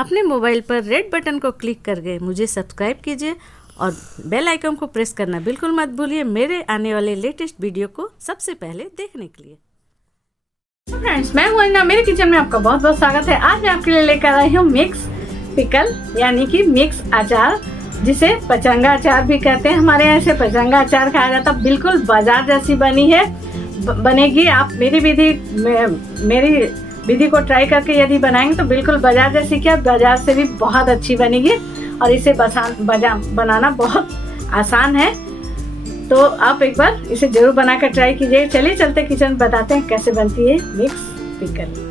अपने मोबाइल पर red button को क्लिक करके मुझे सब्सक्राइब कीजिए और बेल आइकन को प्रेस करना बिल्कुल मत भूलिए मेरे आने वाले लेटेस्ट वीडियो को सबसे पहले देखने के लिए। फ्रेंड्स, मैं हूं अन्ना, मेरे किचन में आपका बहुत बहुत स्वागत है। आज मैं आपके लिए लेकर आई हूं मिक्स पिकल यानी कि मिक्स अचार, जिसे पचंगा अचार भी कहते हैं। हमारे यहाँ से पचंगा अचार खाया जाता है। बिल्कुल बाजार जैसी बनी है, बनेगी। आप मेरी विधि को ट्राई करके यदि बनाएंगे तो बिल्कुल बाजार जैसी, क्या बाजार से भी बहुत अच्छी बनेगी। और इसे बनाना बहुत आसान है, तो आप एक बार इसे जरूर बनाकर ट्राई कीजिए। चलिए चलते किचन, बताते हैं कैसे बनती है मिक्स पिकल।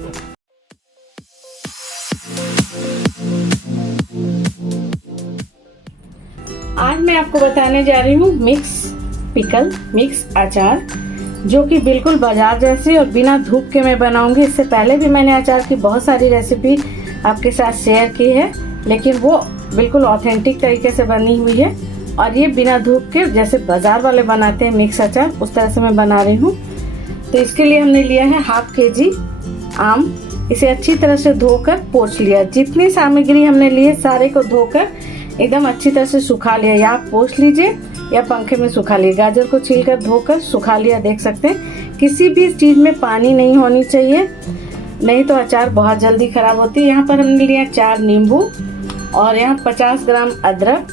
आज मैं आपको बताने जा रही हूँ मिक्स पिकल, मिक्स अचार, जो कि बिल्कुल बाजार जैसी और बिना धूप के मैं बनाऊंगी। इससे पहले भी मैंने अचार की बहुत सारी रेसिपी आपके साथ शेयर की है, लेकिन वो बिल्कुल ऑथेंटिक तरीके से बनी हुई है। और ये बिना धूप के, जैसे बाजार वाले बनाते हैं मिक्स अचार, उस तरह से मैं बना रही हूँ। तो इसके लिए हमने लिया है हाफ केजी आम। इसे अच्छी तरह से धोकर पोंछ लिया। जितनी सामग्री हमने लिए सारे को धोकर एकदम अच्छी तरह से सुखा लिया। या आप पोंछ लीजिए या पंखे में सुखा लिए। गाजर को छीलकर धोकर सुखा लिया, देख सकते हैं। किसी भी चीज में पानी नहीं होनी चाहिए, नहीं तो अचार बहुत जल्दी खराब होती है। यहाँ पर हमने लिया 4 नींबू और यहाँ 50 ग्राम अदरक,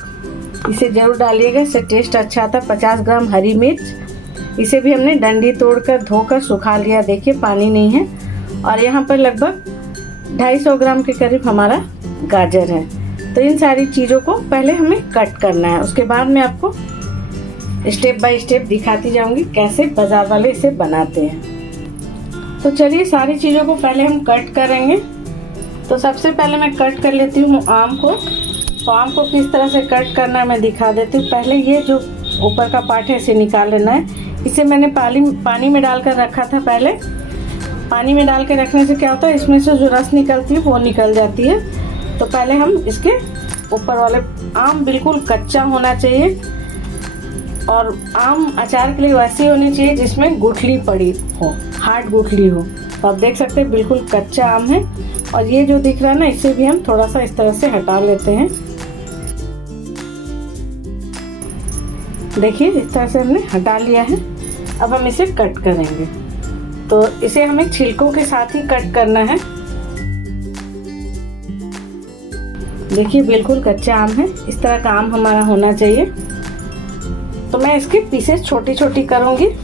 इसे जरूर डालिएगा, इससे टेस्ट अच्छा आता है। 50 ग्राम हरी मिर्च, इसे भी हमने डंडी तोड़कर धोकर सुखा लिया, देखिए पानी नहीं है। और यहाँ पर लगभग 250 ग्राम के करीब हमारा गाजर है। तो इन सारी चीज़ों को पहले हमें कट करना है, उसके बाद मैं आपको स्टेप बाय स्टेप दिखाती जाऊंगी कैसे बाजार वाले इसे बनाते हैं। तो चलिए सारी चीज़ों को पहले हम कट करेंगे। तो सबसे पहले मैं कट कर लेती हूँ आम को। तो आम को किस तरह से कट करना है मैं दिखा देती हूँ। पहले ये जो ऊपर का पार्ट है इसे निकाल लेना है। इसे मैंने पानी में डालकर रखा था। पहले पानी में डाल के रखने से क्या होता है, इसमें से जो रस निकलती है वो निकल जाती है। तो पहले हम इसके ऊपर वाले, आम बिल्कुल कच्चा होना चाहिए और आम अचार के लिए वैसी होनी चाहिए जिसमें गुठली पड़ी हो, हार्ड गुठली हो। तो आप देख सकते हैं बिल्कुल कच्चा आम है। और ये जो दिख रहा है ना, इसे भी हम थोड़ा सा इस तरह से हटा लेते हैं। देखिए इस तरह से हमने हटा लिया है। अब हम इसे कट करेंगे। तो इसे हमें छिलकों के साथ ही कट करना है। देखिए बिल्कुल कच्चा आम है, इस तरह का आम हमारा होना चाहिए। तो मैं इसके पीसेस छोटी छोटी करूंगी, इस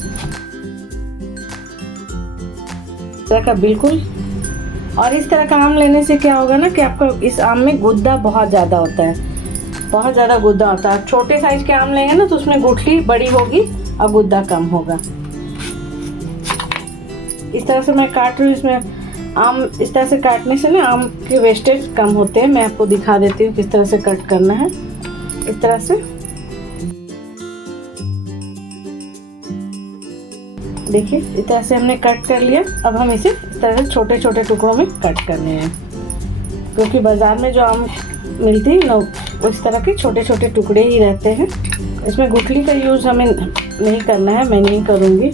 तरह का बिल्कुल। और इस तरह का आम लेने से क्या होगा ना कि आपका इस आम में गुद्दा बहुत ज़्यादा होता है, बहुत ज़्यादा गुद्दा होता है। छोटे साइज के आम लेंगे ना तो उसमें गुठली बड़ी होगी और गुद्दा कम होगा। इस तरह से मैं काट रही हूँ। इसमें आम इस तरह से काटने से ना आम के वेस्टेज कम होते हैं। मैं आपको दिखा देती हूँ किस तरह से कट करना है। इस तरह से देखिए, इस तरह से हमने कट कर लिया। अब हम इसे इस तरह से छोटे छोटे टुकड़ों में कट करने हैं, क्योंकि बाजार में जो आम मिलती है ना वो इस तरह के छोटे छोटे टुकड़े ही रहते हैं। इसमें गुठली का यूज़ हमें नहीं करना है, मैं नहीं करूँगी।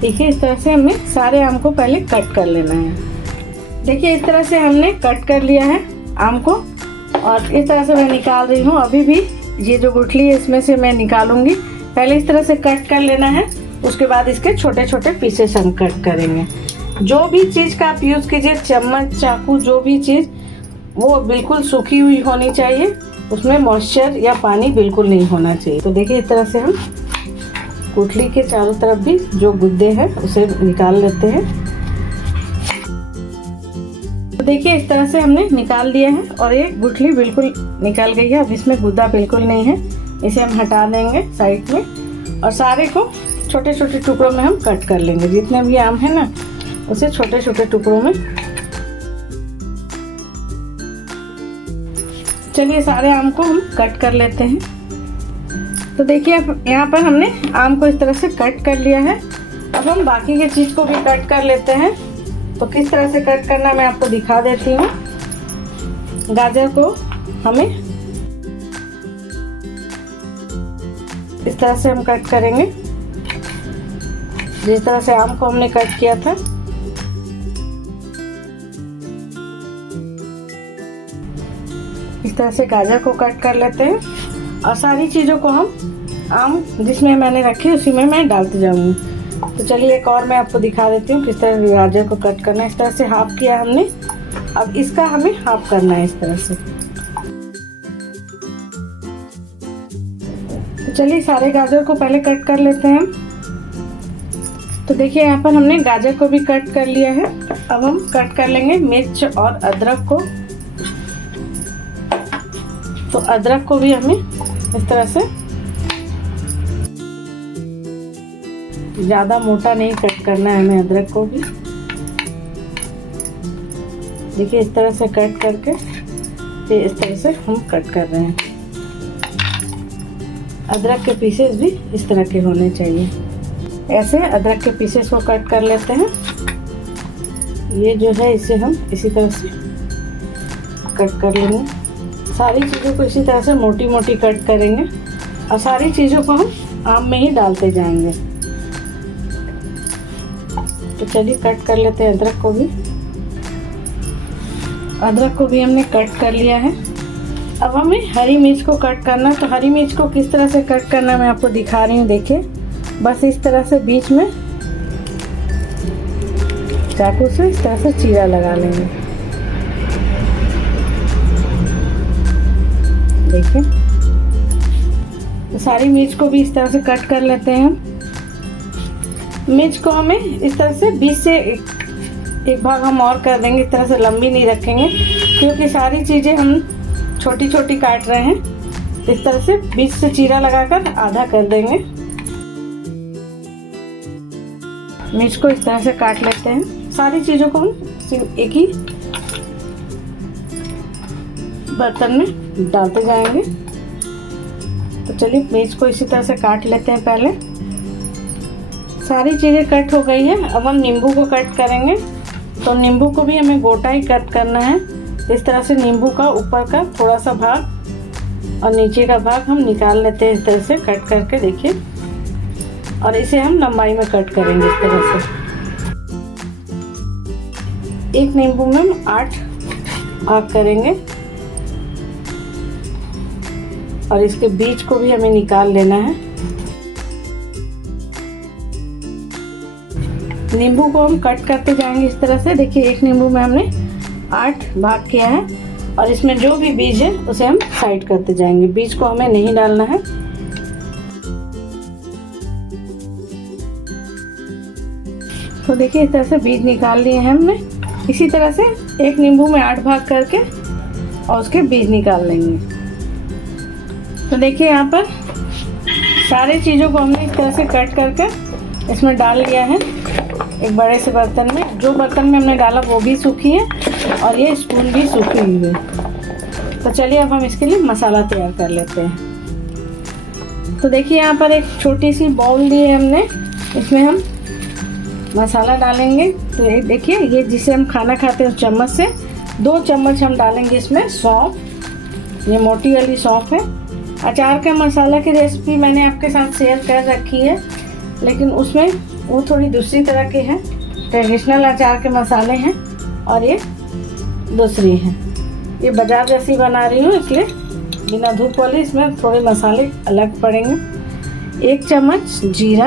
देखिए इस तरह से हमने सारे आम को पहले कट कर लेना है। देखिए इस तरह से हमने कट कर लिया है आम को, और इस तरह से मैं निकाल रही हूँ। अभी भी ये जो गुठली है इसमें से मैं निकालूंगी। पहले इस तरह से कट कर लेना है, उसके बाद इसके छोटे छोटे पीसेस हम कट करेंगे। जो भी चीज़ का आप यूज़ कीजिए, चम्मच, चाकू, जो भी चीज़, वो बिल्कुल सूखी हुई होनी चाहिए, उसमें मॉइस्चर या पानी बिल्कुल नहीं होना चाहिए। तो देखिए इस तरह से हम गुठली के चारों तरफ भी जो गुद्दे हैं उसे निकाल लेते हैं। तो देखिए इस तरह से हमने निकाल दिया है और ये गुठली बिल्कुल निकल गई है। अब इसमें गुद्दा बिल्कुल नहीं है, इसे हम हटा देंगे साइड में। और सारे को छोटे छोटे टुकड़ों में हम कट कर लेंगे। जितने भी आम है ना उसे छोटे छोटे टुकड़ों में। चलिए सारे आम को हम कट कर लेते हैं। तो देखिए अब यहाँ पर हमने आम को इस तरह से कट कर लिया है। अब हम बाकी की चीज़ को भी कट कर लेते हैं। तो किस तरह से कट करना मैं आपको दिखा देती हूँ। गाजर को हमें इस तरह से हम कट करेंगे। जिस तरह से आम को हमने कट किया था। इस तरह से गाजर को कट कर लेते हैं और सारी चीज़ों को हम आम जिसमें मैंने रखी उसी में मैं डालती जाऊंगी। तो चलिए एक और मैं आपको दिखा देती हूँ किस तरह गाजर को कट करना है। इस तरह से हाफ किया हमने, अब इसका हमें हाफ करना है इस तरह से। तो चलिए सारे गाजर को पहले कट कर लेते हैं। तो देखिए यहाँ पर हमने गाजर को भी कट कर लिया है। अब हम कट कर लेंगे मिर्च और अदरक को। तो अदरक को भी हमें इस तरह से ज़्यादा मोटा नहीं कट करना है हमें अदरक को भी। देखिए इस तरह से कट करके फिर इस तरह से हम कट कर रहे हैं। अदरक के पीसेस भी इस तरह के होने चाहिए। ऐसे अदरक के पीसेस को कट कर लेते हैं। ये जो है इसे हम इसी तरह से कट कर लेंगे। सारी चीज़ों को इसी तरह से मोटी मोटी कट करेंगे और सारी चीज़ों को हम आम में ही डालते जाएंगे। तो चलिए कट कर लेते हैं अदरक को भी। अदरक को भी हमने कट कर लिया है। अब हमें हरी मिर्च को कट करना है। तो हरी मिर्च को किस तरह से कट करना मैं आपको दिखा रही हूँ। देखिए बस इस तरह से बीच में चाकू से इस तरह से चीरा लगा लेंगे। देखिए तो सारी मिर्च को भी इस तरह से कट कर लेते हैं हम। मिर्च को हमें इस तरह से बीच से एक भाग हम और कर देंगे। इस तरह से लंबी नहीं रखेंगे क्योंकि सारी चीज़ें हम छोटी छोटी काट रहे हैं। इस तरह से बीच से चीरा लगाकर आधा कर देंगे। मिर्च को इस तरह से काट लेते हैं। सारी चीज़ों को हम एक ही बर्तन में डालते जाएंगे। तो चलिए मिर्च को इसी तरह से काट लेते हैं। पहले सारी चीज़ें कट हो गई है। अब हम नींबू को कट करेंगे। तो नींबू को भी हमें गोटा ही कट करना है। इस तरह से नींबू का ऊपर का थोड़ा सा भाग और नीचे का भाग हम निकाल लेते हैं इस तरह से कट करके। देखिए और इसे हम लंबाई में कट करेंगे इस तरह से। एक नींबू में हम 8 भाग करेंगे और इसके बीज को भी हमें निकाल लेना है। नींबू को हम कट करते जाएंगे इस तरह से। देखिए एक नींबू में हमने 8 भाग किया है और इसमें जो भी बीज है उसे हम साइड करते जाएंगे। बीज को हमें नहीं डालना है। तो देखिए इस तरह से बीज निकाल लिए हैं हमने। इसी तरह से एक नींबू में 8 भाग करके और उसके बीज निकाल लेंगे। तो देखिए यहाँ पर सारी चीज़ों को हमने इस तरह से कट करके इसमें डाल लिया है एक बड़े से बर्तन में। जो बर्तन में हमने डाला वो भी सूखी है और ये स्पून भी सूखी हुई है। तो चलिए अब हम इसके लिए मसाला तैयार कर लेते हैं। तो देखिए यहाँ पर एक छोटी सी बाउल ली है हमने। इसमें हम मसाला डालेंगे। तो ये देखिए ये जिसे हम खाना खाते हैं उस चम्मच से 2 चम्मच हम डालेंगे इसमें सौंफ। ये मोटी वाली सौंफ है। अचार का मसाला की रेसिपी मैंने आपके साथ शेयर कर रखी है, लेकिन उसमें वो थोड़ी दूसरी तरह के हैं। ट्रेडिशनल अचार के मसाले हैं और ये दूसरी हैं। ये बाजार जैसी बना रही हूँ इसलिए बिना धूप वाली इसमें थोड़े मसाले अलग पड़ेंगे। 1 चम्मच जीरा,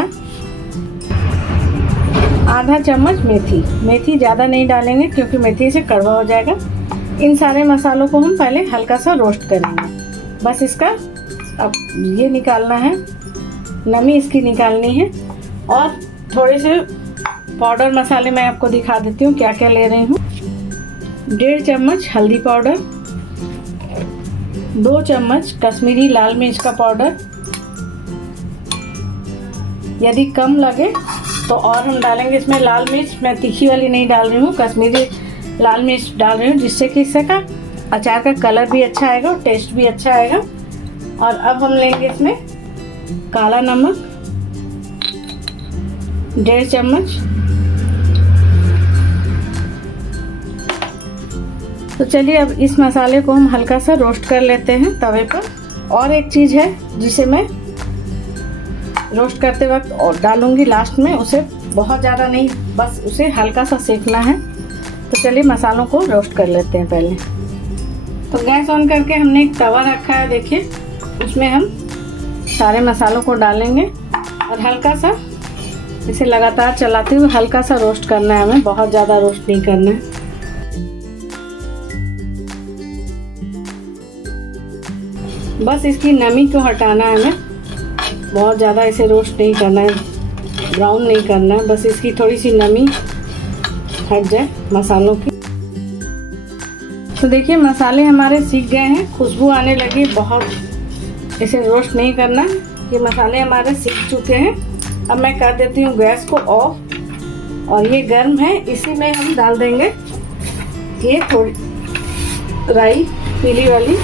आधा चम्मच मेथी। मेथी ज़्यादा नहीं डालेंगे क्योंकि मेथी से कड़वा हो जाएगा। इन सारे मसालों को हम पहले हल्का सा रोस्ट करेंगे। बस इसका अब ये निकालना है, नमी इसकी निकालनी है। और थोड़े से पाउडर मसाले मैं आपको दिखा देती हूँ क्या क्या ले रही हूँ। 1.5 चम्मच हल्दी पाउडर, 2 चम्मच कश्मीरी लाल मिर्च का पाउडर। यदि कम लगे तो और हम डालेंगे इसमें लाल मिर्च। मैं तीखी वाली नहीं डाल रही हूँ, कश्मीरी लाल मिर्च डाल रही हूँ, जिससे कि इसका अचार का कलर भी अच्छा आएगा और टेस्ट भी अच्छा आएगा। और अब हम लेंगे इसमें काला नमक 1.5 चम्मच। तो चलिए अब इस मसाले को हम हल्का सा रोस्ट कर लेते हैं तवे पर। और एक चीज़ है जिसे मैं रोस्ट करते वक्त और डालूंगी लास्ट में, उसे बहुत ज़्यादा नहीं, बस उसे हल्का सा सेकना है। तो चलिए मसालों को रोस्ट कर लेते हैं पहले। तो गैस ऑन करके हमने एक तवा रखा है, देखिए उसमें हम सारे मसालों को डालेंगे और हल्का सा इसे लगातार चलाते हुए हल्का सा रोस्ट करना है हमें, बहुत ज़्यादा रोस्ट नहीं करना है। बस इसकी नमी को हटाना है हमें, बहुत ज़्यादा इसे रोस्ट नहीं करना है, ब्राउन नहीं करना है, बस इसकी थोड़ी सी नमी हट जाए मसालों की। तो देखिए मसाले हमारे सीख गए हैं, खुशबू आने लगी, बहुत इसे रोस्ट नहीं करना। ये मसाले हमारे सीख चुके हैं। अब मैं कर देती हूँ गैस को ऑफ और ये गर्म है, इसी में हम डाल देंगे ये थोड़ी राई पीली वाली।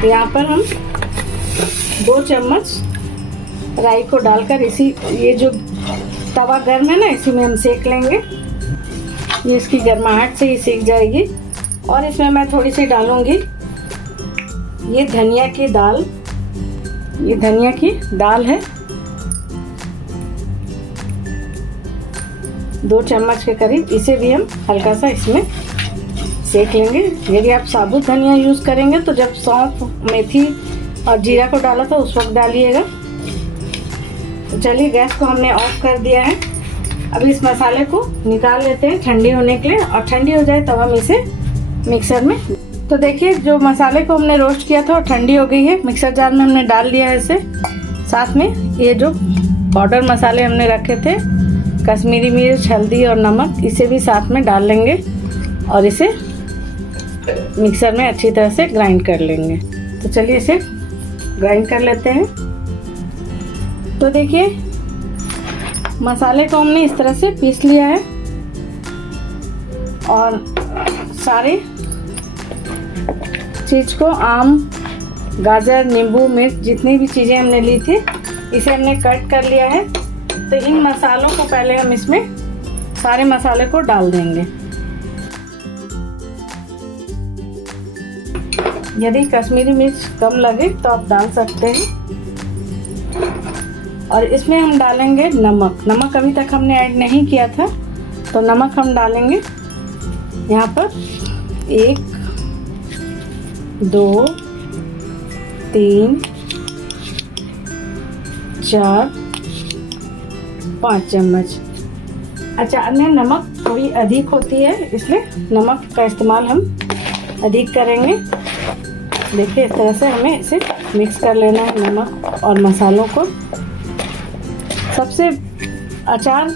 तो यहाँ पर हम 2 चम्मच राई को डालकर इसी, ये जो तवा गर्म है ना, इसी में हम सेक लेंगे। ये इसकी गर्माहट से ही सेक जाएगी। और इसमें मैं थोड़ी सी डालूंगी ये धनिया की दाल, ये धनिया की दाल है 2 चम्मच के करीब, इसे भी हम हल्का सा इसमें सेक लेंगे। यदि आप साबुत धनिया यूज़ करेंगे तो जब सौंफ, मेथी और जीरा को डाला था उस वक्त डालिएगा। तो चलिए गैस को हमने ऑफ कर दिया है। अब इस मसाले को निकाल लेते हैं ठंडी होने के लिए, और ठंडी हो जाए तब हम इसे मिक्सर में। तो देखिए जो मसाले को हमने रोस्ट किया था वो ठंडी हो गई है, मिक्सर जार में हमने डाल दिया है इसे। साथ में ये जो पाउडर मसाले हमने रखे थे, कश्मीरी मिर्च, हल्दी और नमक, इसे भी साथ में डाल लेंगे और इसे मिक्सर में अच्छी तरह से ग्राइंड कर लेंगे। तो चलिए इसे ग्राइंड कर लेते हैं। तो देखिए मसाले को हमने इस तरह से पीस लिया है और सारे चीज़ को, आम, गाजर, नींबू, मिर्च, जितनी भी चीज़ें हमने ली थी इसे हमने कट कर लिया है। तो इन मसालों को पहले हम इसमें सारे मसाले को डाल देंगे। यदि कश्मीरी मिर्च कम लगे तो आप डाल सकते हैं। और इसमें हम डालेंगे नमक। नमक अभी तक हमने ऐड नहीं किया था, तो नमक हम डालेंगे यहाँ पर 1, 2, 3, 4, 5 चम्मच। अचार में नमक थोड़ी अधिक होती है, इसलिए नमक का इस्तेमाल हम अधिक करेंगे। देखिए इस तरह से हमें इसे मिक्स कर लेना है, नमक और मसालों को। सबसे अचार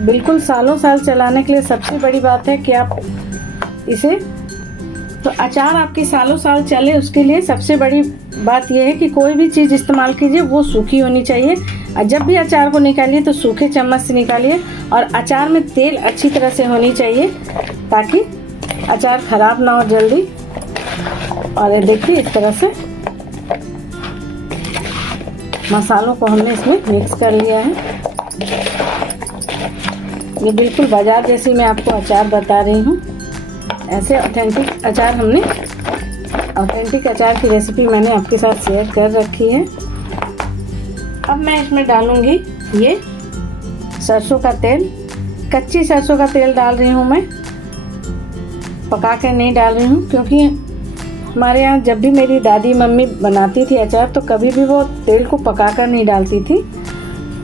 बिल्कुल सालों साल चलाने के लिए सबसे बड़ी बात है कि आप इसे, तो अचार आपकी सालों साल चले उसके लिए सबसे बड़ी बात यह है कि कोई भी चीज़ इस्तेमाल कीजिए वो सूखी होनी चाहिए। और जब भी अचार को निकालिए तो सूखे चम्मच से निकालिए, और अचार में तेल अच्छी तरह से होनी चाहिए ताकि अचार ख़राब ना हो जल्दी। और देखिए इस तरह से मसालों को हमने इसमें मिक्स कर लिया है। ये बिल्कुल बाजार जैसी मैं आपको अचार बता रही हूँ। ऐसे ऑथेंटिक अचार हमने, ऑथेंटिक अचार की रेसिपी मैंने आपके साथ शेयर कर रखी है। अब मैं इसमें डालूँगी ये सरसों का तेल। कच्ची सरसों का तेल डाल रही हूँ मैं, पका के नहीं डाल रही हूँ, क्योंकि हमारे यहाँ जब भी मेरी दादी मम्मी बनाती थी अचार तो कभी भी वो तेल को पका कर नहीं डालती थी,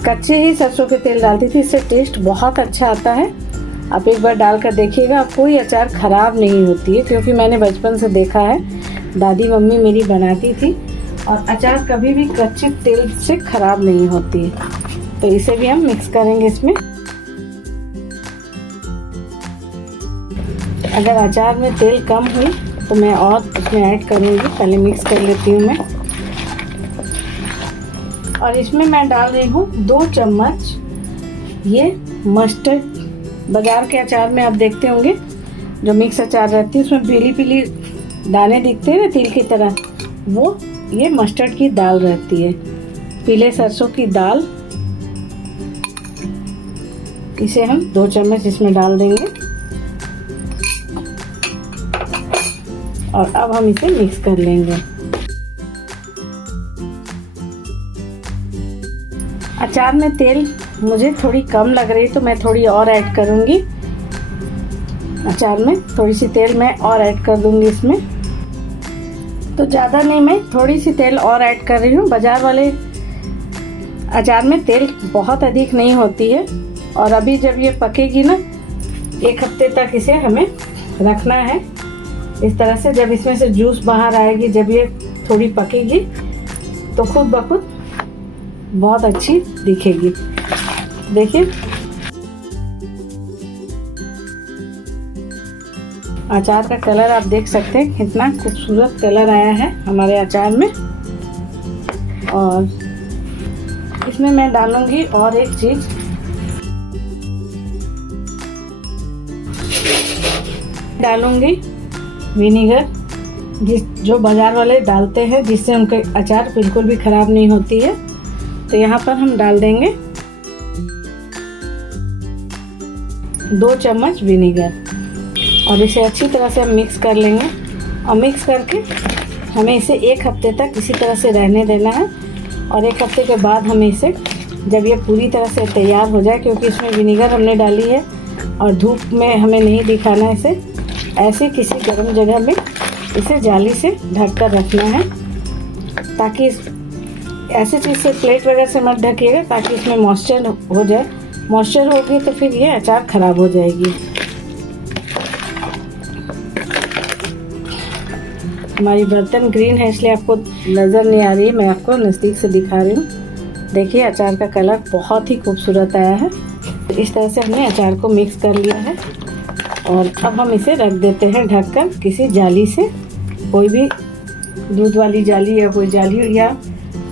कच्चे ही सरसों के तेल डालती थी। इससे टेस्ट बहुत अच्छा आता है। आप एक बार डाल कर देखिएगा, कोई अचार ख़राब नहीं होती है, क्योंकि मैंने बचपन से देखा है, दादी मम्मी मेरी बनाती थी और अचार कभी भी कच्चे तेल से ख़राब नहीं होती है। तो इसे भी हम मिक्स करेंगे इसमें। अगर अचार में तेल कम हुई तो मैं और उसमें ऐड करूँगी, पहले मिक्स कर लेती हूँ मैं। और इसमें मैं डाल रही हूँ 2 चम्मच ये मस्टर्ड। बाज़ार के अचार में आप देखते होंगे जो मिक्स अचार रहती है उसमें पीली पीली दाने दिखते हैं ना तिल की तरह, वो ये मस्टर्ड की दाल रहती है, पीले सरसों की दाल। इसे हम 2 चम्मच इसमें डाल देंगे और अब हम इसे मिक्स कर लेंगे। अचार में तेल मुझे थोड़ी कम लग रही तो मैं थोड़ी और ऐड करूँगी। अचार में थोड़ी सी तेल मैं और ऐड कर दूँगी इसमें, तो ज़्यादा नहीं, मैं थोड़ी सी तेल और ऐड कर रही हूँ। बाज़ार वाले अचार में तेल बहुत अधिक नहीं होती है। और अभी जब ये पकेगी ना, 1 हफ्ते तक इसे हमें रखना है इस तरह से। जब इसमें से जूस बाहर आएगी, जब ये थोड़ी पकेगी तो खुद ब खुद बहुत अच्छी दिखेगी। देखिए अचार का कलर आप देख सकते हैं, कितना खूबसूरत कलर आया है हमारे अचार में। और इसमें मैं डालूंगी और एक चीज़, डालूंगी विनेगर, जो बाज़ार वाले डालते हैं, जिससे उनके अचार बिल्कुल भी ख़राब नहीं होती है। तो यहाँ पर हम डाल देंगे 2 चम्मच विनेगर और इसे अच्छी तरह से हम मिक्स कर लेंगे। और मिक्स करके हमें इसे 1 हफ्ते तक इसी तरह से रहने देना है। और 1 हफ्ते के बाद हमें इसे, जब ये पूरी तरह से तैयार हो जाए, क्योंकि इसमें विनेगर हमने डाली है और धूप में हमें नहीं दिखाना है इसे, ऐसे किसी गर्म जगह में इसे जाली से ढक कर रखना है, ताकि ऐसे चीज़ से, प्लेट वगैरह से मत ढकिएगा, ताकि इसमें मॉइस्चर हो जाए। मॉइस्चर होगी तो फिर ये अचार ख़राब हो जाएगी। हमारी बर्तन ग्रीन है इसलिए आपको नज़र नहीं आ रही है, मैं आपको नज़दीक से दिखा रही हूँ। देखिए अचार का कलर बहुत ही खूबसूरत आया है। इस तरह से हमने अचार को मिक्स कर लिया है और अब हम इसे रख देते हैं ढककर किसी जाली से, कोई भी दूध वाली जाली या कोई जाली, या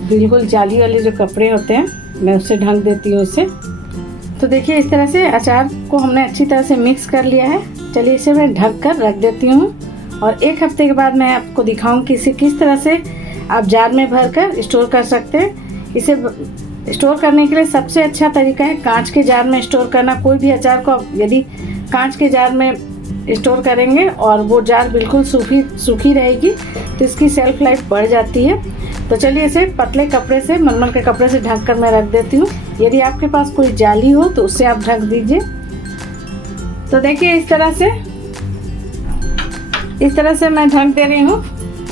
बिल्कुल जाली वाले जो कपड़े होते हैं, मैं उससे ढक देती हूँ इसे। तो देखिए इस तरह से अचार को हमने अच्छी तरह से मिक्स कर लिया है। चलिए इसे मैं ढक कर रख देती हूँ और 1 हफ्ते के बाद मैं आपको दिखाऊँ कि इसे किस तरह से आप जार में भर कर स्टोर कर सकते हैं। इसे स्टोर करने के लिए सबसे अच्छा तरीका है कांच के जार में स्टोर करना। कोई भी अचार को यदि कांच के जार में स्टोर करेंगे और वो जार बिल्कुल सूखी रहेगी तो इसकी सेल्फ लाइफ बढ़ जाती है। तो चलिए इसे पतले कपड़े से, मलमल के कपड़े से ढक कर मैं रख देती हूँ। यदि आपके पास कोई जाली हो तो उससे आप ढक दीजिए। तो देखिए इस तरह से मैं ढक दे रही हूँ।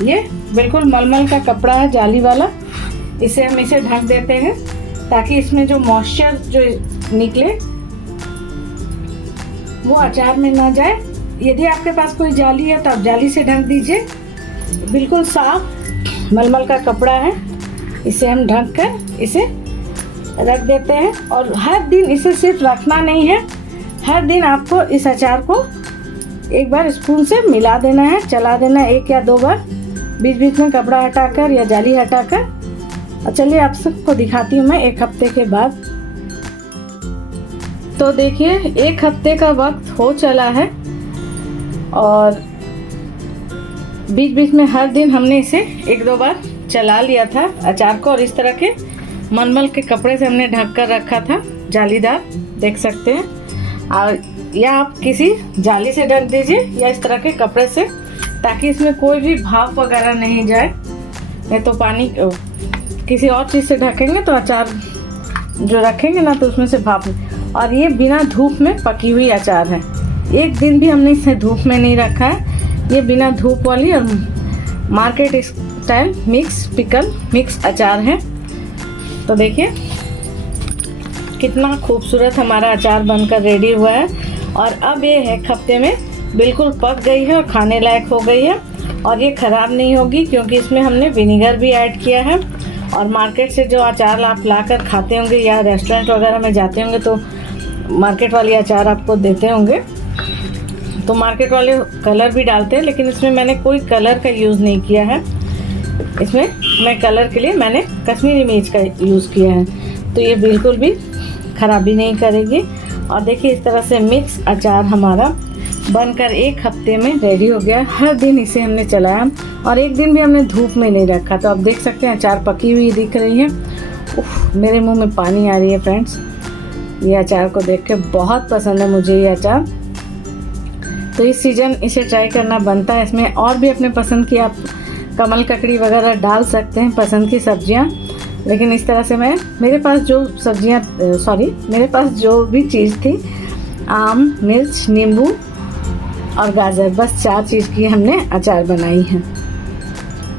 ये बिल्कुल मलमल का कपड़ा है, जाली वाला। इसे हम इसे ढक देते हैं ताकि इसमें जो मॉइस्चर जो निकले वो अचार में ना जाए। यदि आपके पास कोई जाली है तो आप जाली से ढक दीजिए। बिल्कुल साफ मलमल का कपड़ा है, इसे हम ढक कर इसे रख देते हैं। और हर दिन इसे सिर्फ रखना नहीं है, हर दिन आपको इस अचार को एक बार स्पून से मिला देना है, चला देना है 1 या 2 बार, बीच बीच में कपड़ा हटाकर या जाली हटाकर। और चलिए आप सबको दिखाती हूँ मैं 1 हफ्ते के बाद। तो देखिए 1 हफ्ते का वक्त हो चला है और बीच बीच में हर दिन हमने इसे 1-2 बार चला लिया था अचार को। और इस तरह के मलमल के कपड़े से हमने ढक कर रखा था, जालीदार, देख सकते हैं। और या आप किसी जाली से ढक दीजिए या इस तरह के कपड़े से, ताकि इसमें कोई भी भाप वगैरह नहीं जाए। नहीं तो पानी किसी और चीज़ से ढकेंगे तो अचार जो रखेंगे ना तो उसमें से भाप। और ये बिना धूप में पकी हुई अचार है, 1 दिन भी हमने इसे धूप में नहीं रखा है। ये बिना धूप वाली और मार्केट स्टाइल मिक्स अचार है। तो देखिए कितना खूबसूरत हमारा अचार बनकर रेडी हुआ है। और अब ये 1 हफ्ते में बिल्कुल पक गई है और खाने लायक हो गई है। और ये ख़राब नहीं होगी क्योंकि इसमें हमने विनेगर भी ऐड किया है। और मार्केट से जो अचार आप लाकर खाते होंगे या रेस्टोरेंट वगैरह में जाते होंगे तो मार्केट वाली अचार आपको देते होंगे, तो मार्केट वाले कलर भी डालते हैं, लेकिन इसमें मैंने कोई कलर का यूज़ नहीं किया है। इसमें मैं कलर के लिए मैंने कश्मीरी मिर्च का यूज़ किया है, तो ये बिल्कुल भी ख़राबी नहीं करेगी। और देखिए इस तरह से मिक्स अचार हमारा बनकर 1 हफ्ते में रेडी हो गया। हर दिन इसे हमने चलाया और 1 दिन भी हमने धूप में नहीं रखा। तो आप देख सकते हैं अचार पकी हुई दिख रही है। मेरे मुंह में पानी आ रही है फ्रेंड्स, ये अचार को देख के बहुत पसंद है मुझे ये अचार। तो इस सीज़न इसे ट्राई करना बनता है। इसमें और भी अपने पसंद की आप कमल ककड़ी वगैरह डाल सकते हैं, पसंद की सब्जियां। लेकिन इस तरह से मेरे पास जो मेरे पास जो भी चीज़ थी, आम, मिर्च, नींबू और गाजर, बस 4 चीज़ की हमने अचार बनाई है।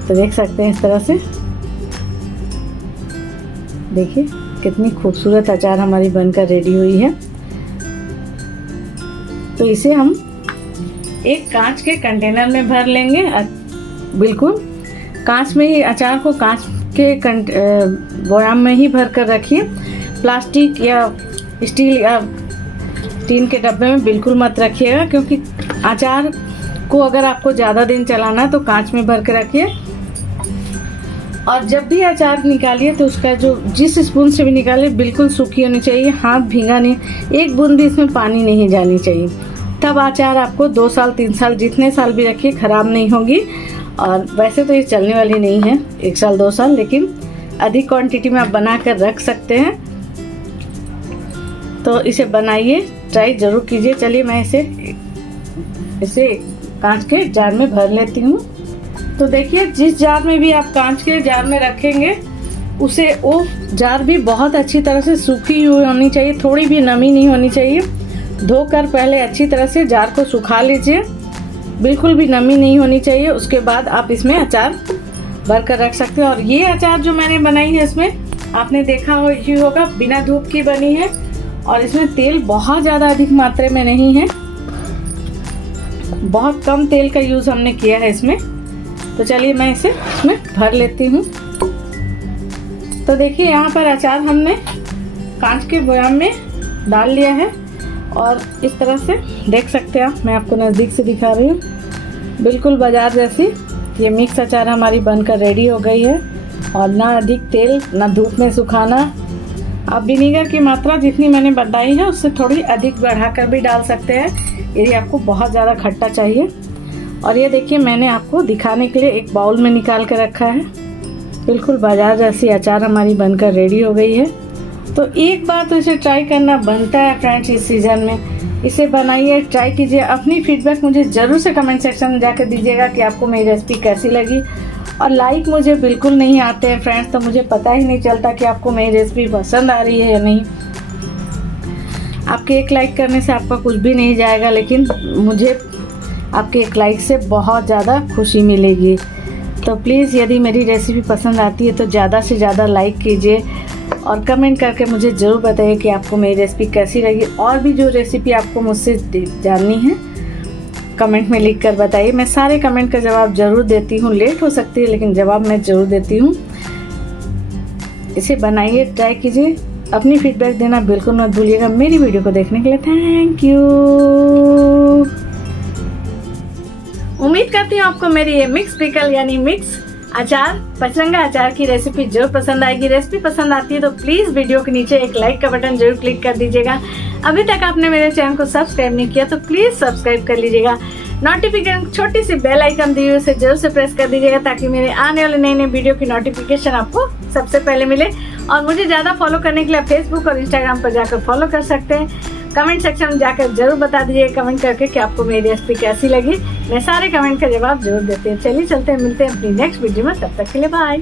तो देख सकते हैं इस तरह से, देखिए कितनी खूबसूरत अचार हमारी बनकर रेडी हुई है। तो इसे हम एक कांच के कंटेनर में भर लेंगे। बिल्कुल कांच में ही, अचार को कांच के बयाम में ही भर कर रखिए। प्लास्टिक या स्टील या टीन के डब्बे में बिल्कुल मत रखिएगा, क्योंकि अचार को अगर आपको ज़्यादा दिन चलाना है तो कांच में भर के रखिए। और जब भी अचार निकालिए तो उसका जो जिस स्पून से भी निकालिए बिल्कुल सूखी होनी चाहिए, हाथ भीगा नहीं, एक बूंद भी इसमें पानी नहीं जानी चाहिए। तब अचार आपको 2 साल 3 साल जितने साल भी रखिए ख़राब नहीं होगी। और वैसे तो ये चलने वाली नहीं है 1 साल 2 साल, लेकिन अधिक क्वांटिटी में आप बना कर रख सकते हैं। तो इसे बनाइए, ट्राई ज़रूर कीजिए। चलिए मैं इसे कांच के जार में भर लेती हूँ। तो देखिए जिस जार में भी आप कांच के जार में रखेंगे उसे वो जार भी बहुत अच्छी तरह से सूखी हुई होनी चाहिए, थोड़ी भी नमी नहीं होनी चाहिए। धोकर पहले अच्छी तरह से जार को सुखा लीजिए, बिल्कुल भी नमी नहीं होनी चाहिए। उसके बाद आप इसमें अचार भर कर रख सकते हो। और ये अचार जो मैंने बनाई है इसमें आपने देखा ही होगा बिना धूप की बनी है, और इसमें तेल बहुत ज़्यादा अधिक मात्रा में नहीं है, बहुत कम तेल का यूज़ हमने किया है इसमें। तो चलिए मैं इसे इसमें भर लेती हूँ। तो देखिए यहाँ पर अचार हमने कांच के बयाम में डाल लिया है, और इस तरह से देख सकते हैं आप, मैं आपको नज़दीक से दिखा रही हूँ, बिल्कुल बाजार जैसी ये मिक्स अचार हमारी बनकर रेडी हो गई है। और ना अधिक तेल, ना धूप में सुखाना। आप विनीगर की मात्रा जितनी मैंने बताई है उससे थोड़ी अधिक बढ़ाकर भी डाल सकते हैं यदि आपको बहुत ज़्यादा खट्टा चाहिए। और ये देखिए मैंने आपको दिखाने के लिए एक बाउल में निकाल कर रखा है, बिल्कुल बाजार जैसी अचार हमारी बनकर रेडी हो गई है। तो एक बार तो इसे ट्राई करना बनता है फ्रेंड्स, इस सीज़न में इसे बनाइए, ट्राई कीजिए। अपनी फीडबैक मुझे ज़रूर से कमेंट सेक्शन में जाकर दीजिएगा कि आपको मेरी रेसिपी कैसी लगी। और लाइक मुझे बिल्कुल नहीं आते हैं फ्रेंड्स, तो मुझे पता ही नहीं चलता कि आपको मेरी रेसिपी पसंद आ रही है या नहीं। आपके एक लाइक करने से आपका कुछ भी नहीं जाएगा, लेकिन मुझे आपके एक लाइक से बहुत ज़्यादा खुशी मिलेगी। तो प्लीज़ यदि मेरी रेसिपी पसंद आती है तो ज़्यादा से ज़्यादा लाइक कीजिए और कमेंट करके मुझे ज़रूर बताइए कि आपको मेरी रेसिपी कैसी लगी। और भी जो रेसिपी आपको मुझसे जाननी है कमेंट में लिख कर बताइए, मैं सारे कमेंट का जवाब ज़रूर देती हूँ। लेट हो सकती है लेकिन जवाब मैं ज़रूर देती हूँ। इसे बनाइए, ट्राई कीजिए, अपनी फीडबैक देना बिल्कुल मत भूलिएगा। मेरी वीडियो को देखने के लिए थैंक यू। उम्मीद करती हूँ आपको मेरी ये मिक्स पिकल यानी मिक्स अचार, पचरंगा अचार की रेसिपी जरूर पसंद आएगी। रेसिपी पसंद आती है तो प्लीज़ वीडियो के नीचे एक लाइक का बटन जरूर क्लिक कर दीजिएगा। अभी तक आपने मेरे चैनल को सब्सक्राइब नहीं किया तो प्लीज़ सब्सक्राइब कर लीजिएगा। नोटिफिकेशन छोटी सी बेल आइकन दी हुई उसे जरूर से प्रेस कर दीजिएगा ताकि मेरे आने वाले नए नए वीडियो की नोटिफिकेशन आपको सबसे पहले मिले। और मुझे ज़्यादा फॉलो करने के लिए फेसबुक और इंस्टाग्राम पर जाकर फॉलो कर सकते हैं। कमेंट सेक्शन में जाकर जरूर बता दीजिए कमेंट करके कि आपको मेरी रेसिपी कैसी लगी। मैं सारे कमेंट का जवाब जरूर देती हूँ। चलिए चलते हैं, मिलते हैं अपनी नेक्स्ट वीडियो में, तब तक के लिए बाय।